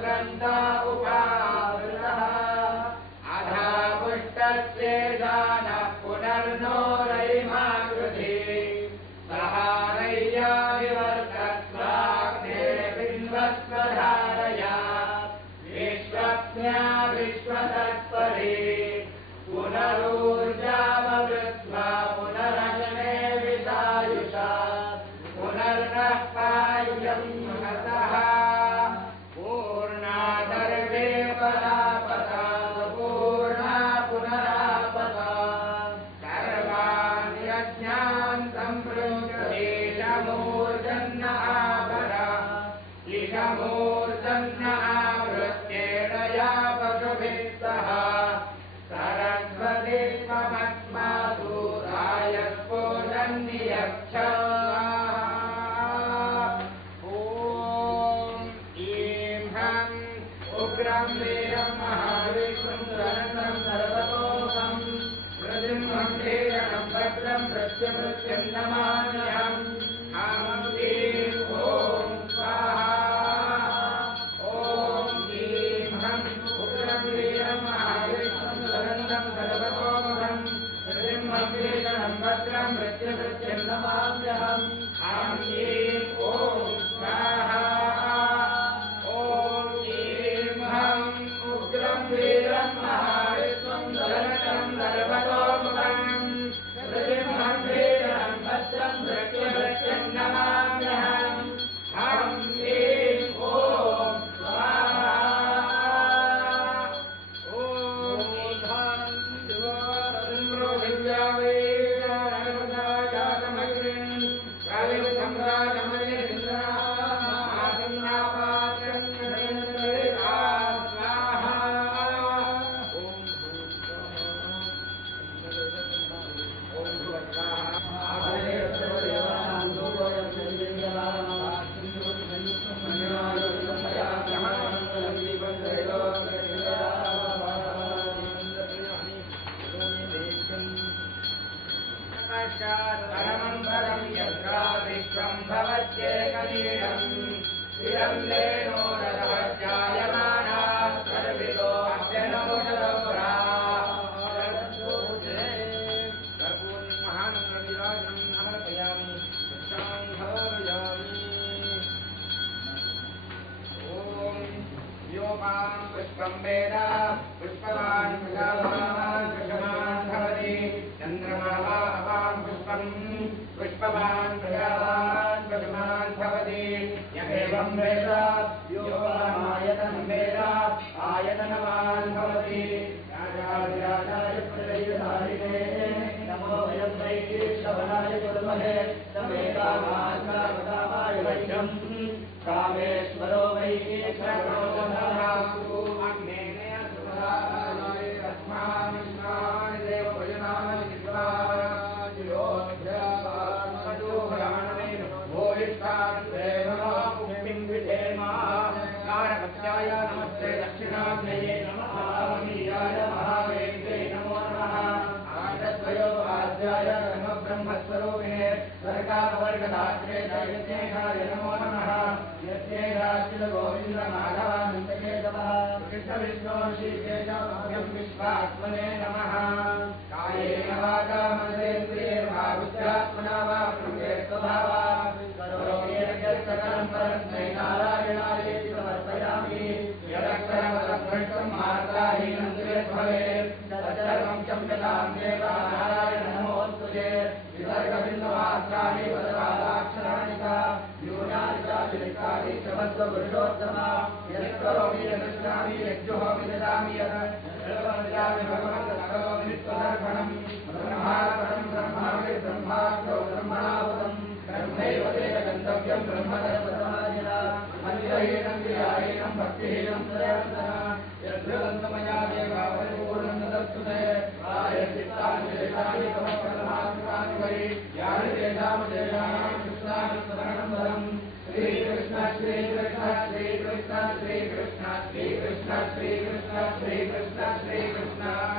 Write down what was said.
क्रन्दा उपावृतः अधा पुष्टस्येषानः पुनर्नो रयिमाकृधि सहारय्या विवर्तस्वाग्ने बिन्वस्वधारया विश्वज्ञा विश्वतत्परे पुनरूर्जाववृत्वा पुनरग्ने विषायुषा पुनर्नः पाय्यं हतः पूर्णादर्वे परापता पूर्णा पुनरापता सर्वान् यज्ञान् सम्पृच्यते ईशमूर्जन्न आवरा ईशमूर्जन्न आवृत्येणया पशुभिः सह सरस्वती त्वमस्मासु रायस्फोटन्नियच्छ उग्रं वीरं महाविष्णुं धरणं सर्वतोमुखं नृसिंहं धीरणं भद्रं प्रत्यभृत्यं नमाम्यहम् ॐ ह्रीं ॐ स्वाहा ॐ ह्रीं हं उग्रं वीरं महाविष्णुं धरणं सर्वतोमुखं नृसिंहं धीरणं भद्रं प्रत्यभृत्यं नमाम्यहम् ॐ ह्रीं ॐ स्वाहा वीरं महाविष्णुं धरणं सर्वतोमुखं नृसिंहं धीरणं भद्रं प्रत्यभृत्यं नमाम्यहम् ॐ ह्रीं ॐ स्वाहा ॐ ईशानं दिवो दिव्या वै जातमग्निं कालिं राजमणिन्द्रा आसन्नापात्रं परमं यत्र विश्वं भवत्येकमीडं इदं लेनो रथः जायमानाः सर्वितो अभ्यनोषधोरा कर्पूरं महानन्दविराजं समर्पयामि पुष्पाञ्जलयामि ॐ व्योमां पुष्पं वेद पुष्पवान् प्रजावान् पुष्पवान् भवति चन्द्रमा पुष्पं पुष्पवान् प्रजावान् पुष्पवान् भवति यमेवं वेद योगमायतनं वेद आयतनवान् भवति राजाधिराजाय प्रलयधारिणे नमो वयं वै श्रवणाय कुर्महे तमेकामाय वैद्यं कामेश्वरो वै श्रवणो नमः अग्नेय सुधाराय तस्मान् देवभजनाय नमस्ते दक्षिणाग्नये नमः मीयाय महावेद्ये नमो नमः आर्षद्वयोपाध्याय नमः ब्रह्मस्वरूपिणे सर्गावर्गदात्रे दैवज्ञेयाय नमो नमः यज्ञेयाच्युत गोविन्द माधवानन्दकेशवः कृष्णविष्णो श्रीकेशवभ्यं विश्वात्मने नमः कायेन वाचा मनसेन्द्रियैर्वा बुद्ध्यात्मना वा प्रकृते स्वभावात् करोमि यज्ञकरं परस्मै नारायणायेति समर्पयामि यदक्षरमदभ्रष्टं मात्राहीनं भवेत् तत्सर्वं क्षम्यतां देव नारायण नमोऽस्तुते विसर्गबिन्दुमात्राणि पदपादाक्षराणि च न्यूनानि च विलिखानि च पुरुषोत्तमा यत्करोमि यदृष्टामि यज्जुहोमि ददामि यत् सर्वमर्यामि भगवन्तकरोमि स्वदर्पणम् ब्रह्मार्पणं ब्रह्मावि ब्रह्मार्पणो ब्रह्मणावतम् ब्रह्मैव तेन गन्तव्यं ब्रह्मदर्पणमादिना मन्त्रहीनं क्रियाहीनं भक्तिहीनं तदेवतः यद्भृगन्तमया देवा परिपूर्णं ददस्तु ते आयचित्तानि शेषानि समप्रमात्मानि वै यानि तेषां कृष्णानि स्मरणं वरम् श्रीकृष्ण श्रीकृष्ण श्रीकृष्ण श्रीकृष्ण श्रीकृष्ण श्रीकृष्ण श्रीकृष्ण श्रीकृष्ण